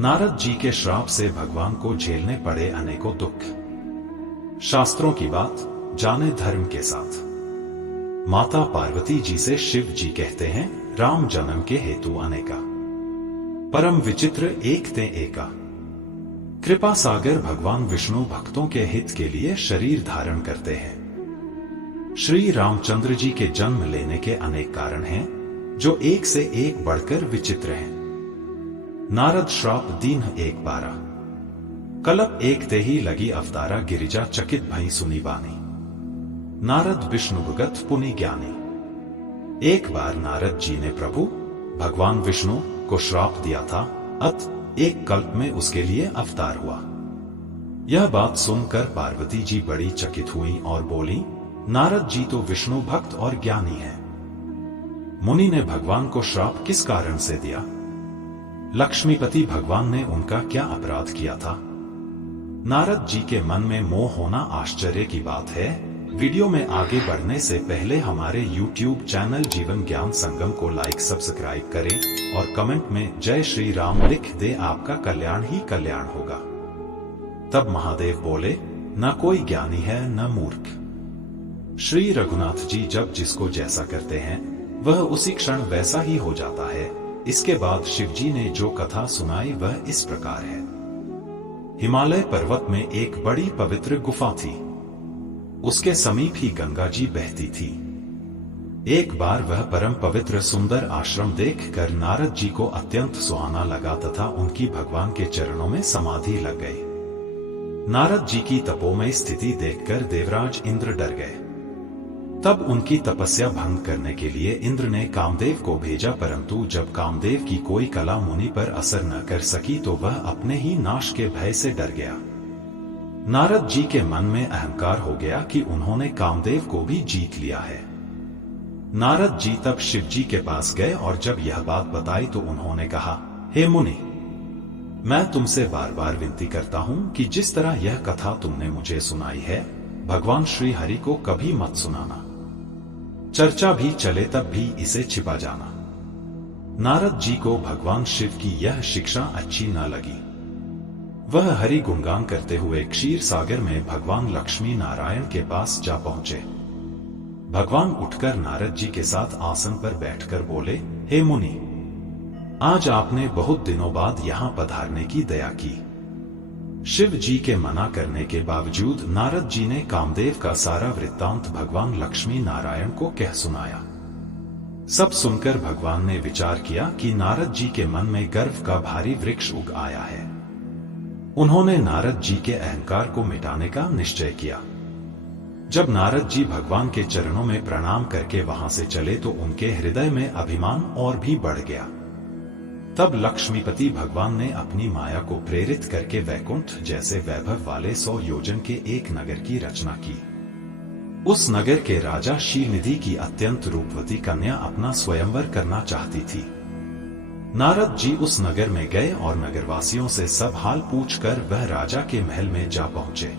नारद जी के श्राप से भगवान को झेलने पड़े अनेकों दुख। शास्त्रों की बात जाने धर्म के साथ। माता पार्वती जी से शिव जी कहते हैं, राम जन्म के हेतु अनेका, परम विचित्र एक ते एका। कृपा सागर भगवान विष्णु भक्तों के हित के लिए शरीर धारण करते हैं। श्री रामचंद्र जी के जन्म लेने के अनेक कारण हैं, जो एक से एक बढ़कर विचित्र हैं। नारद श्राप दीन 1:12। कलप एक ते ही लगी अवतारा, गिरिजा चकित भई सुनी बानी। नारद विष्णु भगत पुनि ज्ञानी। एक बार नारद जी ने प्रभु भगवान विष्णु को श्राप दिया था, अत एक कल्प में उसके लिए अवतार हुआ। यह बात सुनकर पार्वती जी बड़ी चकित हुई और बोली, नारद जी तो विष्णु भक्त और ज्ञानी हैं। मुनि ने भगवान को श्राप किस कारण से दिया? लक्ष्मीपति भगवान ने उनका क्या अपराध किया था? नारद जी के मन में मोह होना आश्चर्य की बात है। वीडियो में आगे बढ़ने से पहले हमारे YouTube चैनल जीवन ज्ञान संगम को लाइक सब्सक्राइब करें और कमेंट में जय श्री राम लिख दे, आपका कल्याण ही कल्याण होगा। तब महादेव बोले, न कोई ज्ञानी है न मूर्ख। श्री रघुनाथ जी जब जिसको जैसा करते हैं वह उसी क्षण वैसा ही हो जाता है। इसके बाद शिवजी ने जो कथा सुनाई वह इस प्रकार है। हिमालय पर्वत में एक बड़ी पवित्र गुफा थी। उसके समीप ही गंगा जी बहती थी। एक बार वह परम पवित्र सुंदर आश्रम देखकर नारद जी को अत्यंत सुहाना लगा तथा उनकी भगवान के चरणों में समाधि लग गई। नारद जी की तपोमय स्थिति देखकर देवराज इंद्र डर गए। तब उनकी तपस्या भंग करने के लिए इंद्र ने कामदेव को भेजा, परंतु जब कामदेव की कोई कला मुनि पर असर न कर सकी तो वह अपने ही नाश के भय से डर गया। नारद जी के मन में अहंकार हो गया कि उन्होंने कामदेव को भी जीत लिया है। नारद जी तब शिव जी के पास गए और जब यह बात बताई तो उन्होंने कहा, हे मुनि, मैं तुमसे बार बार विनती करता हूं कि जिस तरह यह कथा तुमने मुझे सुनाई है, भगवान श्री हरि को कभी मत सुनाना। चर्चा भी चले तब भी इसे छिपा जाना। नारद जी को भगवान शिव की यह शिक्षा अच्छी न लगी। वह हरि गुणगान करते हुए क्षीर सागर में भगवान लक्ष्मी नारायण के पास जा पहुंचे। भगवान उठकर नारद जी के साथ आसन पर बैठकर बोले, हे मुनि, आज आपने बहुत दिनों बाद यहाँ पधारने की दया की। शिव जी के मना करने के बावजूद नारद जी ने कामदेव का सारा वृत्तांत भगवान लक्ष्मी नारायण को कह सुनाया। सब सुनकर भगवान ने विचार किया कि नारद जी के मन में गर्व का भारी वृक्ष उग आया है। उन्होंने नारद जी के अहंकार को मिटाने का निश्चय किया। जब नारद जी भगवान के चरणों में प्रणाम करके वहां से चले तो उनके हृदय में अभिमान और भी बढ़ गया। तब लक्ष्मीपति भगवान ने अपनी माया को प्रेरित करके वैकुंठ जैसे वैभव वाले 100 योजन के एक नगर की रचना की। उस नगर के राजा शीलनिधि की अत्यंत रूपवती कन्या अपना स्वयंवर करना चाहती थी। नारद जी उस नगर में गए और नगरवासियों से सब हाल पूछकर वह राजा के महल में जा पहुंचे।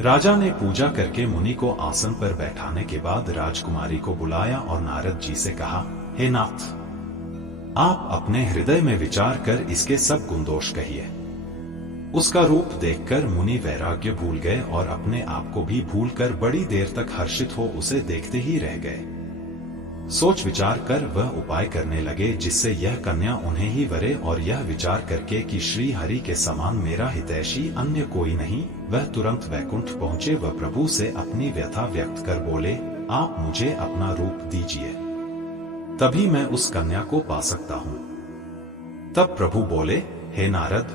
राजा ने पूजा करके मुनि को आसन पर बैठाने के बाद राजकुमारी को बुलाया और नारद जी से कहा, हे नाथ, आप अपने हृदय में विचार कर इसके सब गुण दोष कहिए। उसका रूप देखकर मुनि वैराग्य भूल गए और अपने आप को भी भूलकर बड़ी देर तक हर्षित हो उसे देखते ही रह गए। सोच विचार कर वह उपाय करने लगे जिससे यह कन्या उन्हें ही वरे, और यह विचार करके कि श्री हरि के समान मेरा हितैषी अन्य कोई नहीं, वह तुरंत वैकुंठ पहुंचे। वह प्रभु से अपनी व्यथा व्यक्त कर बोले, आप मुझे अपना रूप दीजिए, तभी मैं उस कन्या को पा सकता हूं। तब प्रभु बोले, हे नारद,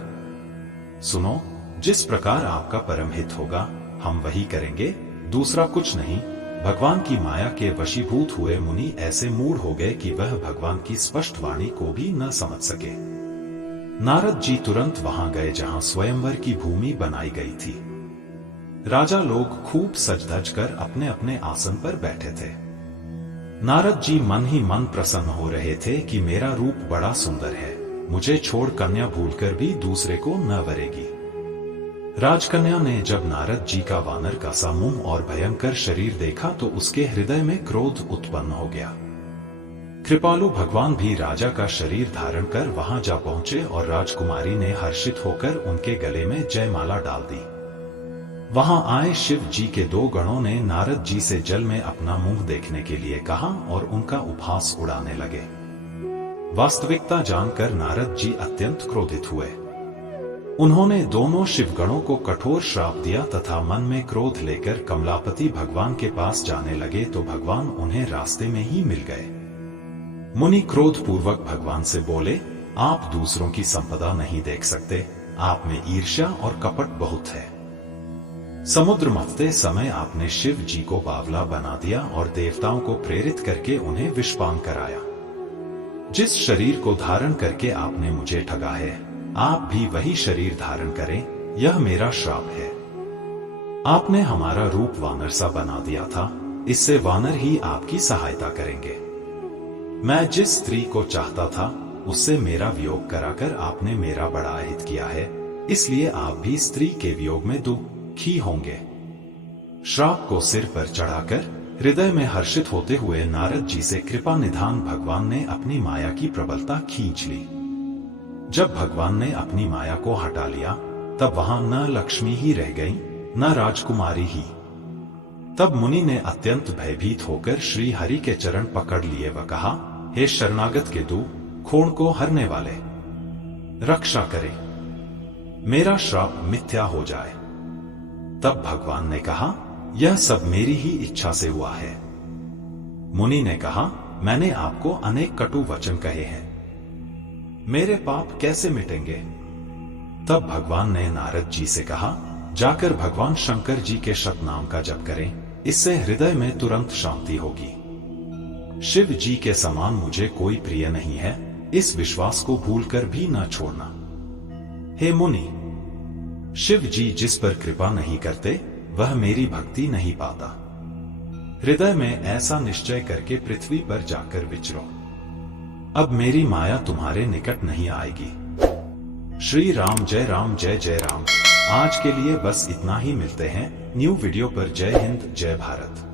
सुनो, जिस प्रकार आपका परम हित होगा हम वही करेंगे, दूसरा कुछ नहीं। भगवान की माया के वशीभूत हुए मुनि ऐसे मूढ़ हो गए कि वह भगवान की स्पष्ट वाणी को भी न समझ सके। नारद जी तुरंत वहां गए जहां स्वयंवर की भूमि बनाई गई थी। राजा लोग खूब सज धज कर अपने अपने आसन पर बैठे थे। नारद जी मन ही मन प्रसन्न हो रहे थे कि मेरा रूप बड़ा सुंदर है, मुझे छोड़ कन्या भूलकर भी दूसरे को न वरेगी। राजकन्या ने जब नारद जी का वानर का सा मुंह और भयंकर शरीर देखा तो उसके हृदय में क्रोध उत्पन्न हो गया। कृपालु भगवान भी राजा का शरीर धारण कर वहां जा पहुंचे और राजकुमारी ने हर्षित होकर उनके गले में जयमाला डाल दी। वहां आए शिव जी के 2 गणों ने नारद जी से जल में अपना मुंह देखने के लिए कहा और उनका उपहास उड़ाने लगे। वास्तविकता जानकर नारद जी अत्यंत क्रोधित हुए। उन्होंने दोनों शिवगणों को कठोर श्राप दिया तथा मन में क्रोध लेकर कमलापति भगवान के पास जाने लगे तो भगवान उन्हें रास्ते में ही मिल गए। मुनि क्रोध पूर्वक भगवान से बोले, आप दूसरों की संपदा नहीं देख सकते, आप में ईर्ष्या और कपट बहुत है। समुद्र मथते समय आपने शिव जी को बावला बना दिया और देवताओं को प्रेरित करके उन्हें विषपान कराया। जिस शरीर को धारण करके आपने मुझे ठगा है, आप भी वही शरीर धारण करें, यह मेरा श्राप है। आपने हमारा रूप वानर सा बना दिया था, इससे वानर ही आपकी सहायता करेंगे। मैं जिस स्त्री को चाहता था उससे मेरा वियोग कराकर आपने मेरा बड़ा अहित किया है, इसलिए आप भी स्त्री के वियोग में दुखी होंगे। श्राप को सिर पर चढ़ाकर हृदय में हर्षित होते हुए नारद जी से कृपा निधान भगवान ने अपनी माया की प्रबलता खींच ली। जब भगवान ने अपनी माया को हटा लिया तब वहां न लक्ष्मी ही रह गई न राजकुमारी ही। तब मुनि ने अत्यंत भयभीत होकर श्री हरि के चरण पकड़ लिए व कहा, हे शरणागत के दुखों को हरने वाले, रक्षा करे, मेरा श्राप मिथ्या हो जाए। तब भगवान ने कहा, यह सब मेरी ही इच्छा से हुआ है। मुनि ने कहा, मैंने आपको अनेक कटु वचन कहे हैं, मेरे पाप कैसे मिटेंगे? तब भगवान ने नारद जी से कहा, जाकर भगवान शंकर जी के शतनाम का जप करें, इससे हृदय में तुरंत शांति होगी। शिव जी के समान मुझे कोई प्रिय नहीं है, इस विश्वास को भूलकर भी न छोड़ना। हे मुनि, शिव जी जिस पर कृपा नहीं करते वह मेरी भक्ति नहीं पाता। हृदय में ऐसा निश्चय करके पृथ्वी पर जाकर विचरो। अब मेरी माया तुम्हारे निकट नहीं आएगी। श्री राम जय जय राम। आज के लिए बस इतना ही, मिलते हैं न्यू वीडियो पर। जय हिंद, जय भारत।